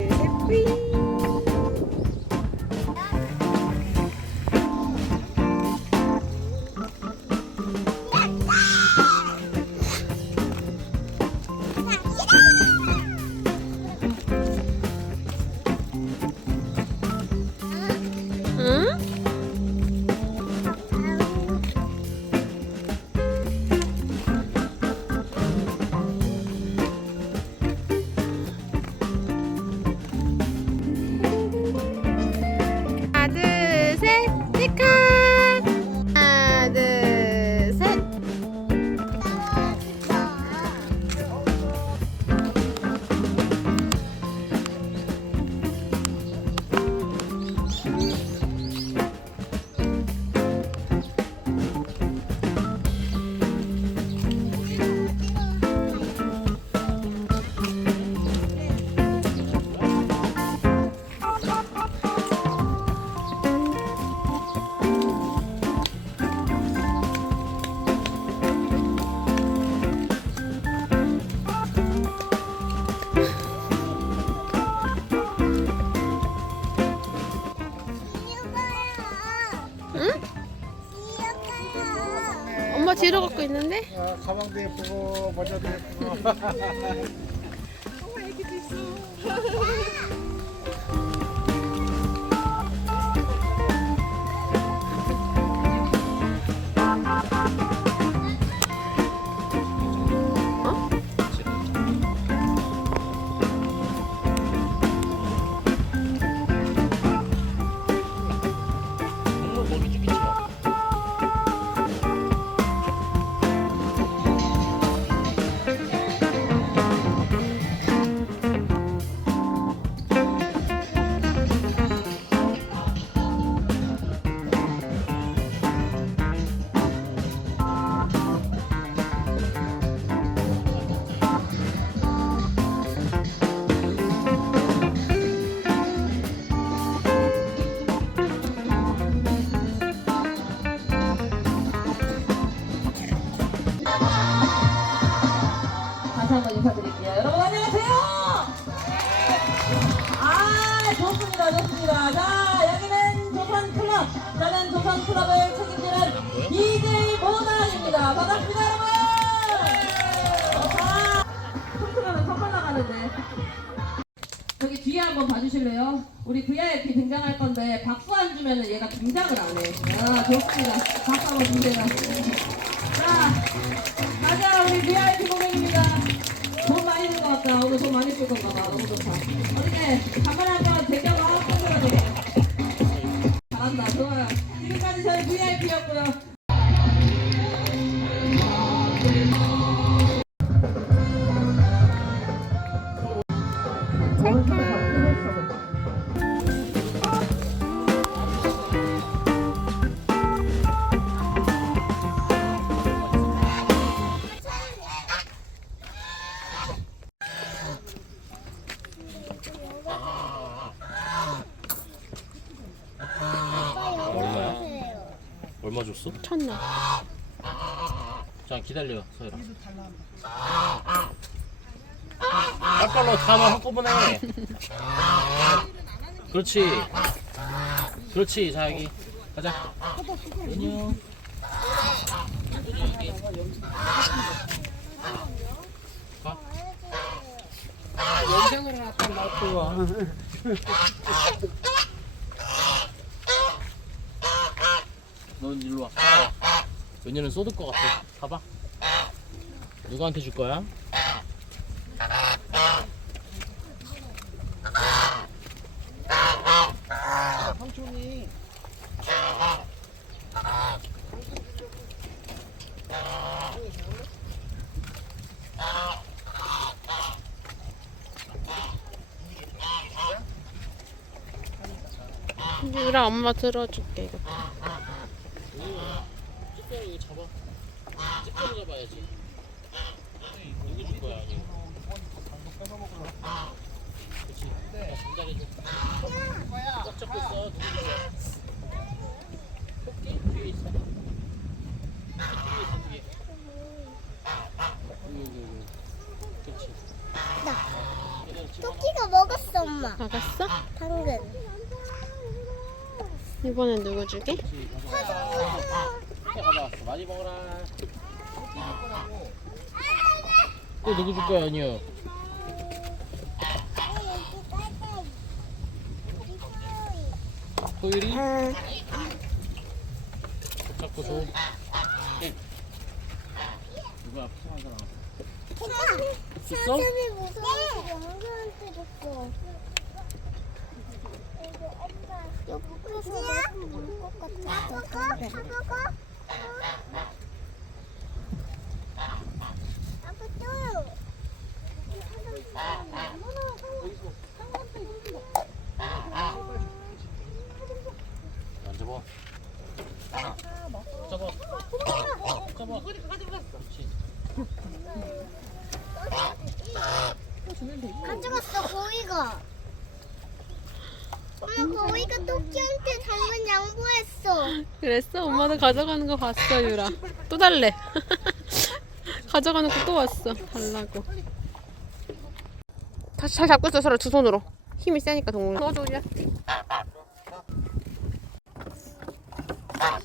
Yeah. 있는데? 아, 가방도 예쁘고 모자도 예쁘고 한번 봐주실래요? 우리 VIP 등장할 건데 박수 안 주면 은 얘가 등장을 안 해. 아 좋습니다. 박수 한번 주세요. 자. 가자 우리 VIP 고객입니다. 돈 많이 든 것 같다. 오늘 돈 많이 쓸 건가 봐. 너무 좋다. 어떻게 간만에 한번 대결을 하고 끝내야 잘한다. 좋아요. 지금까지 저희 VIP였고요. 자 기다려 서열아. 아까로 다만 한꺼번에. 그렇지. 그렇지 자 여기 가자. 안녕. 갖다 놔둬 와넌 일로 와. 연녀는 쏟을 것 같아. 가봐. 누구한테 줄 거야? 삼촌이 유라 엄마 들어줄게 이거. 찌꺼기 이거 잡아. 찌꺼기 잡아야지. 누구 줄 거야? 이거. 그렇지. 전달해줘. 꽉 잡고 있어. 누구 줄 거야? 토끼 뒤에 있어. 뒤에 있어 뒤에. 여기 여기 여기. 그렇지. 그렇지. 토끼가 먹었어, 엄마 나갔어? 당근 이번엔 누구 주게? 가 져왔어. 많이 먹어라. 또 누구 줄 거야, 아니요? 소율이? 자꾸 소. 누가 필요한 사람? 줬어? 사슴이 무서워서 영수한테 줬어 여기서 먹을 것 같아 아빠가? 아빠가? 아빠 또 만져봐. 잡아. 잡아. 그렇지. 가져갔어 고이가 엄마 고이가 토끼한테 당근 양보했어 그랬어? 엄마도 가져가는 거 봤어 유라 또 달래 가져가는 거 또 왔어 달라고 다시 잘 잡고 있어 서로 두 손으로 힘이 세니까 동물 넣어줘 유라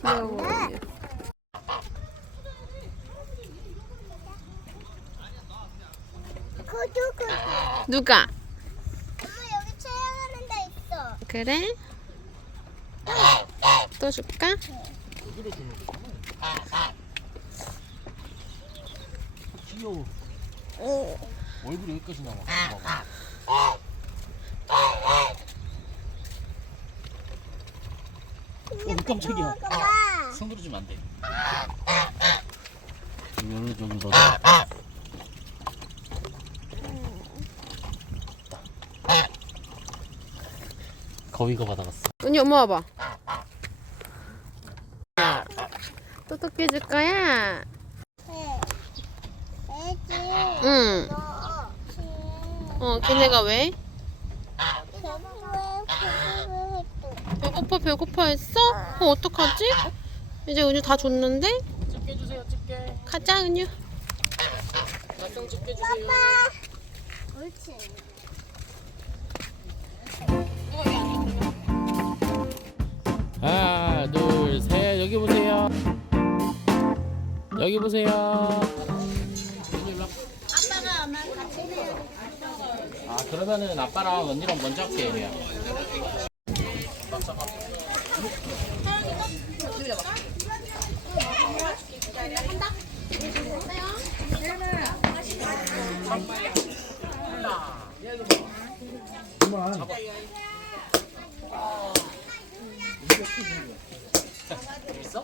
귀여워 누가? 엄마 여기 촬영하는 데 있어 그래? 또 줄까? 귀여워. 얼굴이 여기까지 나와. 봐봐. 어, 깜짝이야. 손 들어주면 안 돼. 좀 넣어. 거위가 받아갔어. 언니 엄마 와봐 똑똑해 줄 거야? 애기 응. 너 어, 걔네가 왜? 배고파 배고파 했어? 어 어떡하지? 이제 은유 다 줬는데? 집게 주세요, 집게. 가자 은유 낙경 집게 주세요. 옳지 하나, 둘, 셋. 여기 보세요. 여기 보세요. 아빠가 엄마 같이 해야 아 그러면은 아빠랑 언니랑 먼저 할게 그냥. 그만 있어?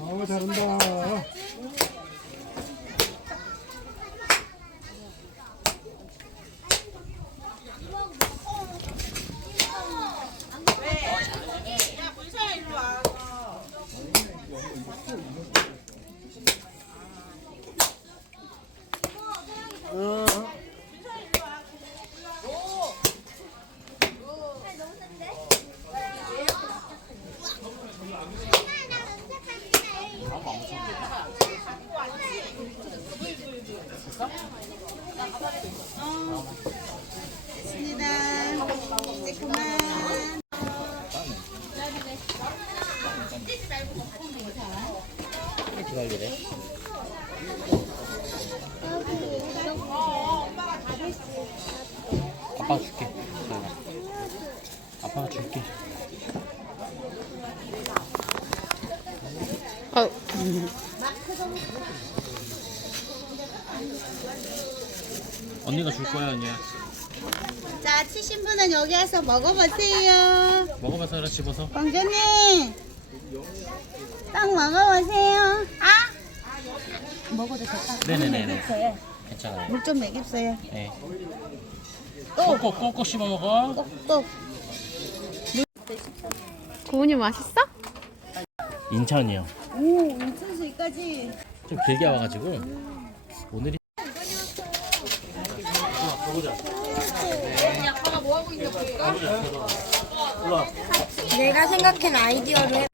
어 잘한다 아, 언니가 줄 거야 언니야. 자 치신 분은 여기 와서 먹어보세요 먹어봐서 하나 집어서. 광주님 딱 먹어보세요 아 네네네네. 괜찮아요. 물좀 먹입어요 네. 꼭꼭 꼭꼭 씹어 먹어. 또 구운이 맛있어? 인천이요. 오 인천수까지. 좀 길게 와가지고. 오늘이 내가 생각한 아이디어를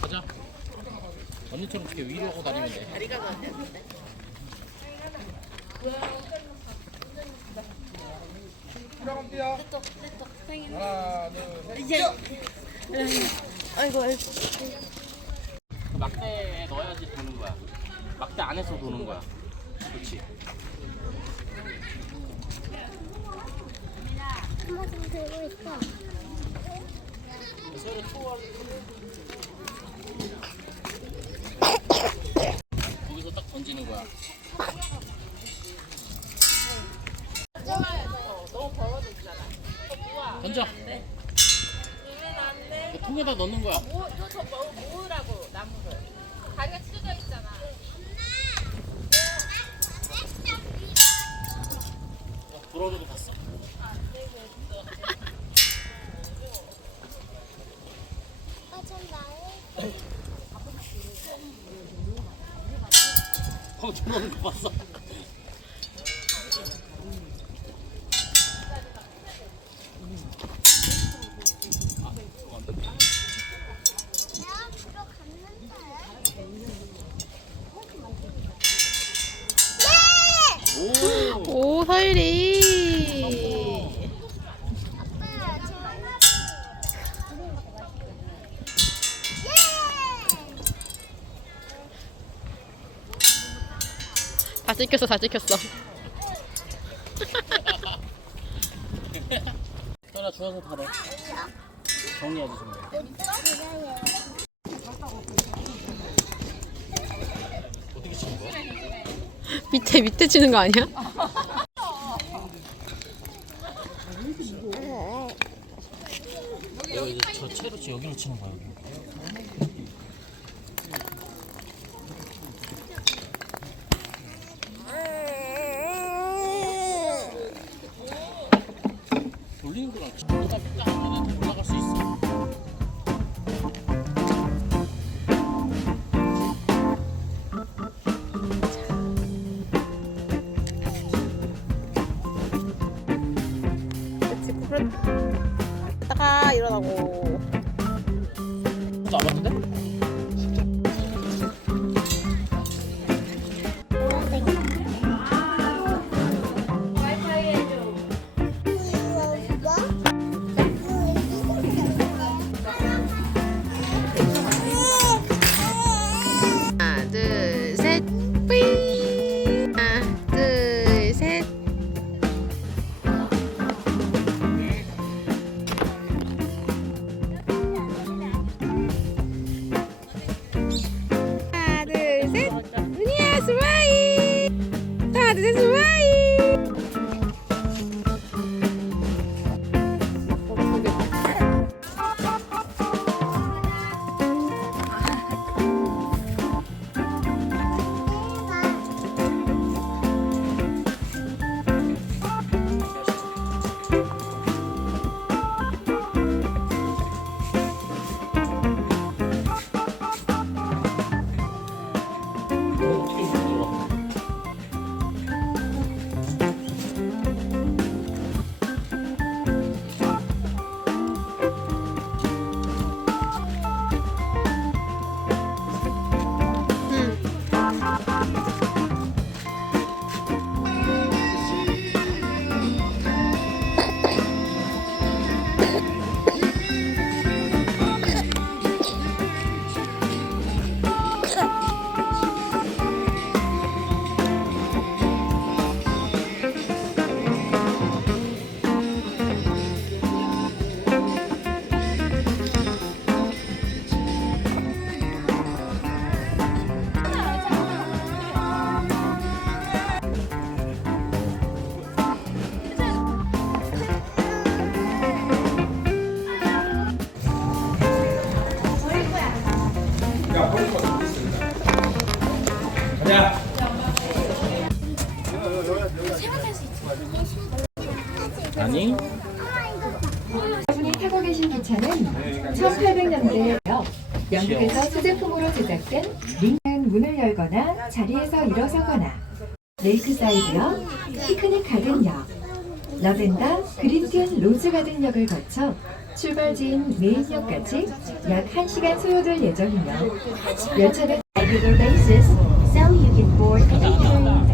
가자. 언니처럼 이렇게 위로 하고 다니면 돼 다리가 안 돼. 그 막대에 넣어야지 도는 거야. 막대 안에서 도는 거야. 그렇지. 엄마 좀 들고 있어. 서로 투어. 거기서 딱 던지는 거야. 통에다 넣는 거야. 어, 불어로도 봤어. 아빠 좀 나를. 어, 저러는 거 봤어. 찍혔어 다 찍혔어. 떠나 주워서. 정리하지 좀. 기다려. 어떻게 치는 거야? 밑에 밑에 치는 거 아니야? 이제 저 채로 치 여기로 치는 거야. 여기. 계신 기차는 1800년대에요. 영국에서 소제품으로 제작된 링은 문을 열거나 자리에서 일어서거나 레이크사이드역, 피크닉 가든역, 러벤더 그린틴 로즈 가든역을 거쳐 출발지인 메인역까지 약 1시간 소요될 예정이며 열차는 regular basis, so you can board anytime according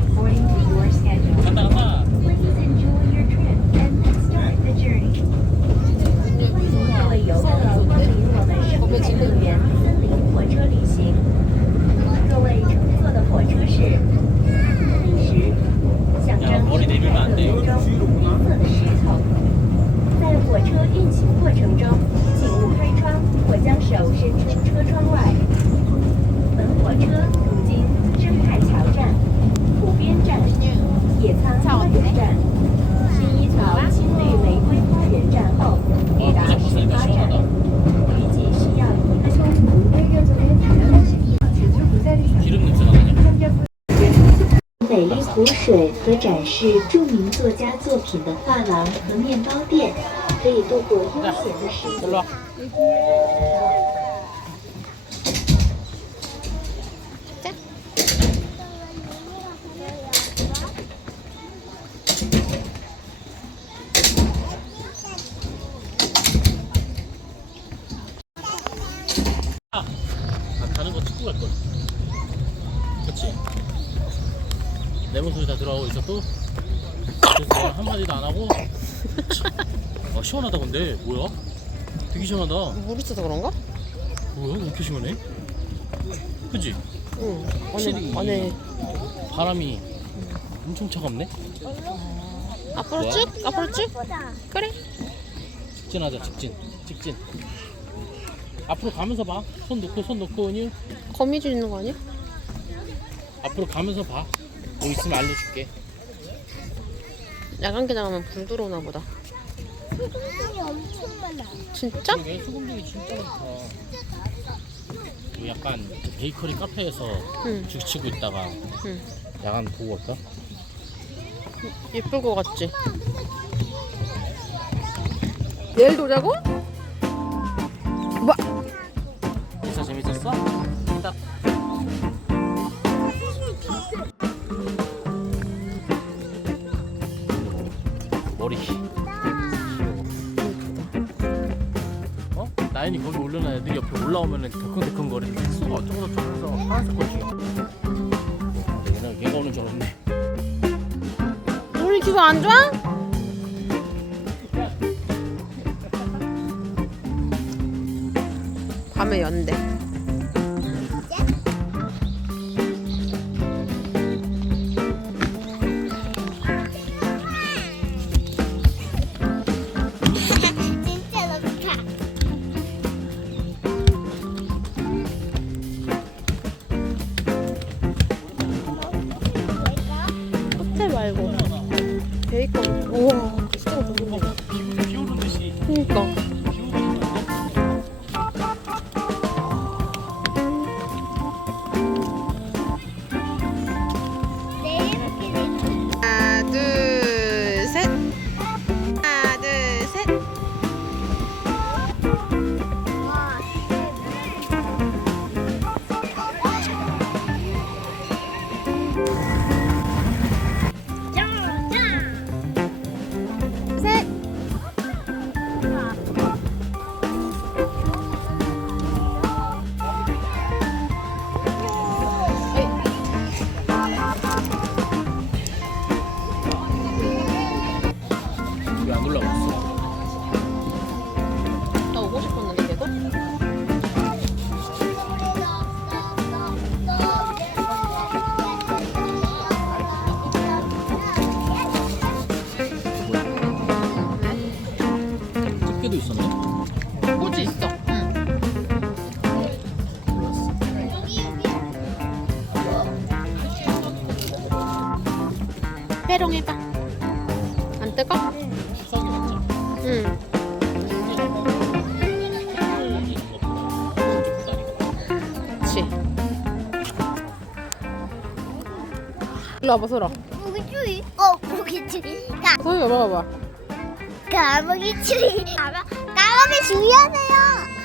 湖水和展示著名作家作品的画廊和面包店，可以度过悠闲的时光。 시원하다 근데 뭐야? 되게 시원하다. 물 있어서 그런가? 뭐야? 왜 이렇게 시원해? 그지? 응. 확실히 안에 안에 바람이 엄청 차갑네. 앞으로 뭐야? 쭉 앞으로 쭉. 그래. 직진하자 직진 직진. 앞으로 가면서 봐. 손 놓고 손 놓고 은유. 거미줄 있는 거 아니야? 앞으로 가면서 봐. 뭐 있으면 알려줄게. 야간 개장하면 불 들어오나 보다. 소금이 엄청 많아. 진짜? 그러게 수금들이 진짜 많다. 그 약간 그 베이커리 카페에서 응. 죽치고 있다가 응. 야간 보고 갈까? 예쁠 것 같지? 내일 도자고? 어? 나인이 거기 올려놔 애들이 옆에 올라오면은 덜컹덜컹 거리는데 수가 어쩌고 저쩌고 해서 파란색 거지. 얘는 얘가 오는 줄 알았네. 오늘 기분 안 좋아? 밤에 연대. 페롱 해봐. 안 뜨거? 응. 그치. 일로 와봐, 소라. 모기추리. 어, 모기추리. 가, 소리 봐봐봐. 가, 모기추리. 가마, 까마귀 주의하세요.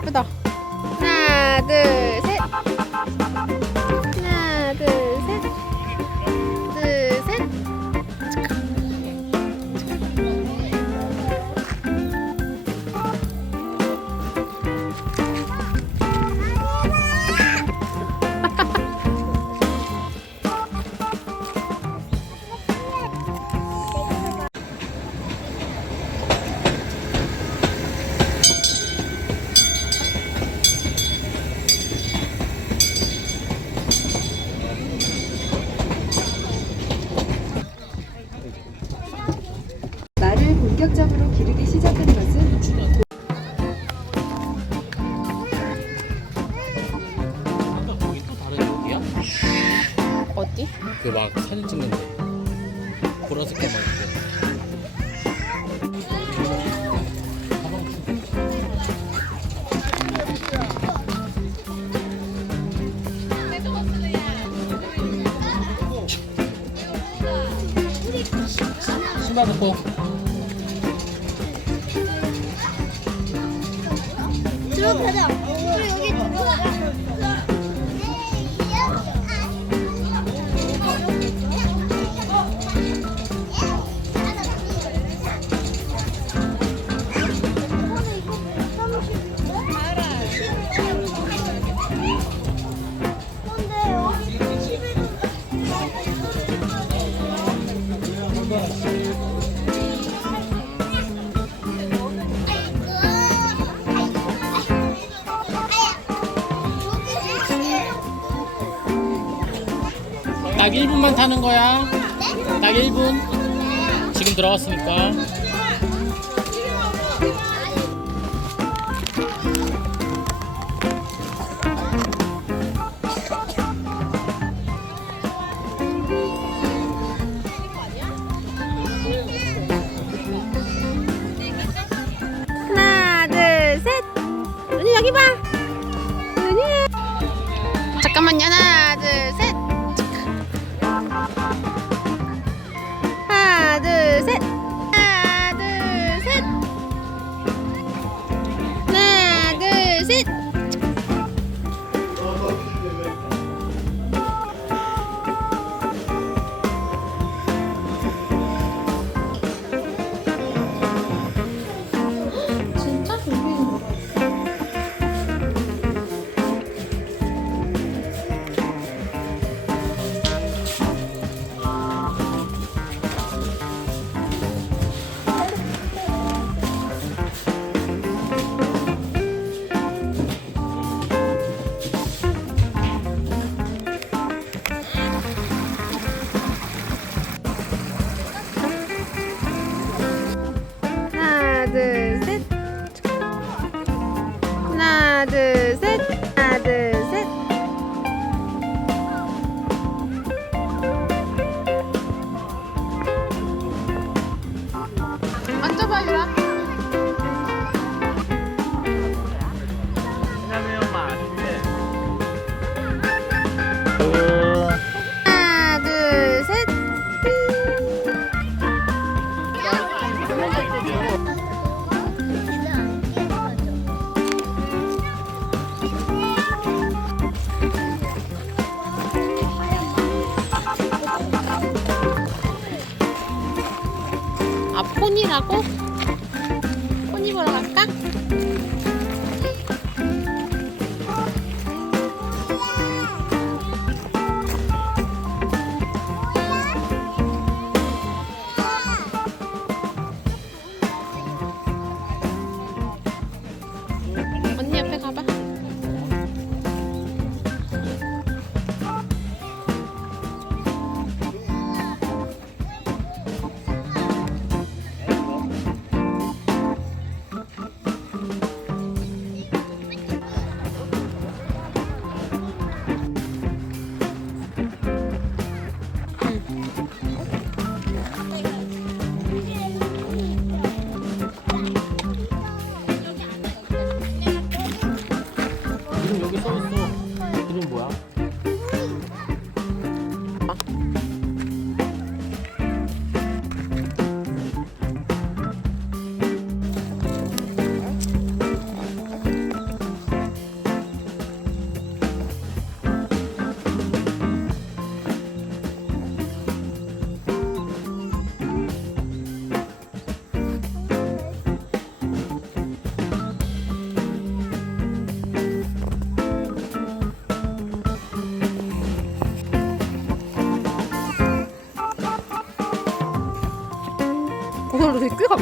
예쁘다. 하나, 둘, 셋. 먹는데 보라색 가만 있고. 신발 벗고. 들어가자. 여기 들어가자. 딱 1분만 타는 거야. 네? 딱 1분. 지금 들어왔으니까.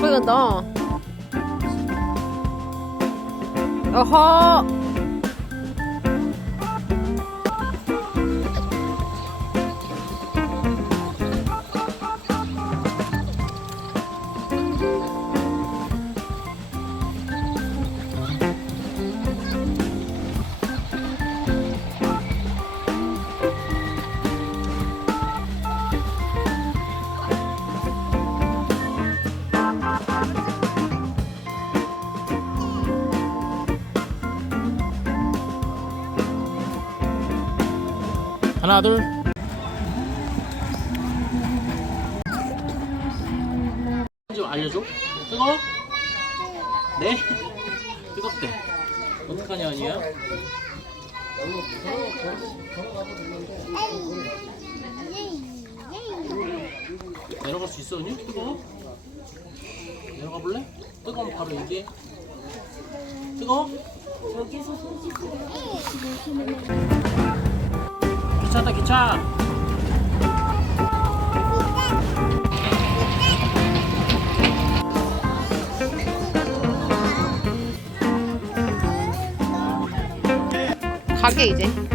간다. 어허. 둘 좀 알려줘 뜨거워? 네? 뜨겁대 어떡하냐 아니야? 내려갈 수 있어 언니? 뜨거워? 내려가 볼래? 뜨거우면 바로 얘기해 뜨거워? 기 차다 기차 가게 이제.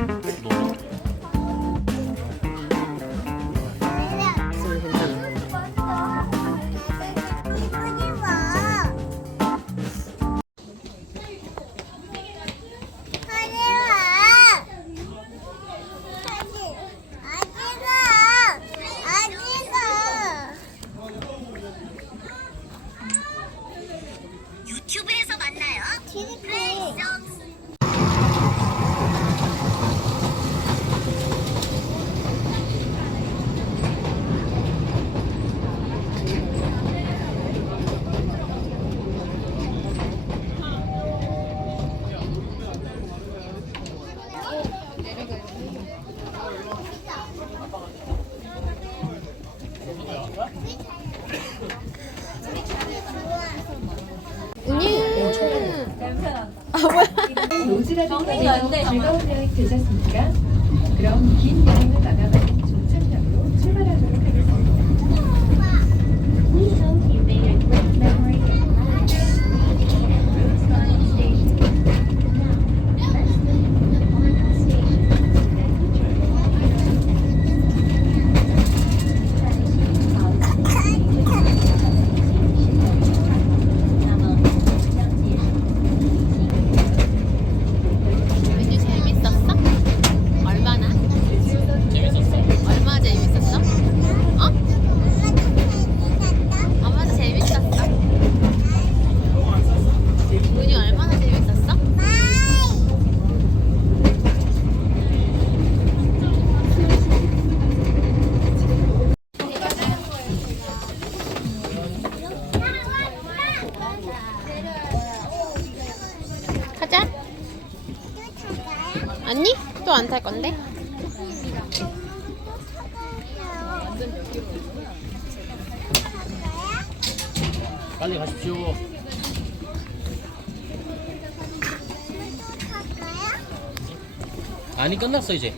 끝났어 이제